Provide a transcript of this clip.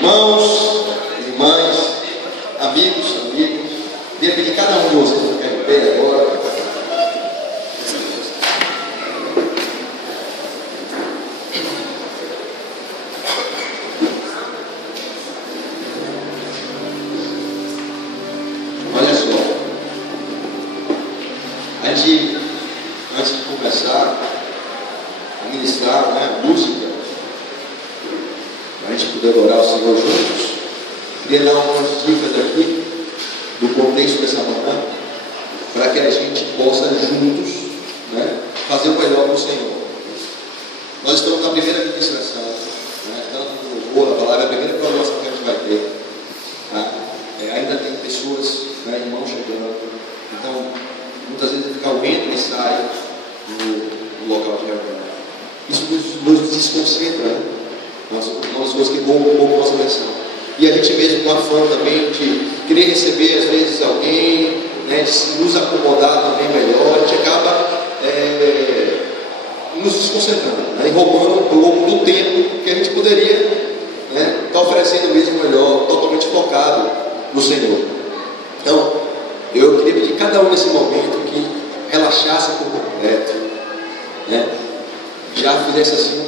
Irmãos, irmãs, amigos, queria pedir cada um de vocês para ficar em pé agora. Olha só, antes de começar a ministrar, a música, para a gente poder adorar o Senhor juntos, queria dar algumas dicas aqui do contexto dessa manhã, para que a gente possa juntos, fazer o melhor para o Senhor. Nós estamos na primeira ministração, tanto no louvor, a palavra é a primeira programação que a gente vai ter. Ainda tem pessoas, irmãos chegando, então muitas vezes fica o entra e sai no local de reunião. Isso nos desconcentra, uma das coisas que roubam um pouco a nossa atenção. E a gente mesmo com a fã também de querer receber às vezes alguém, de nos acomodar também melhor, a gente acaba nos desconcentrando, e roubando um pouco do tempo que a gente poderia estar oferecendo mesmo melhor, totalmente focado no Senhor. Então, eu queria pedir cada um nesse momento que relaxasse por completo, já fizesse assim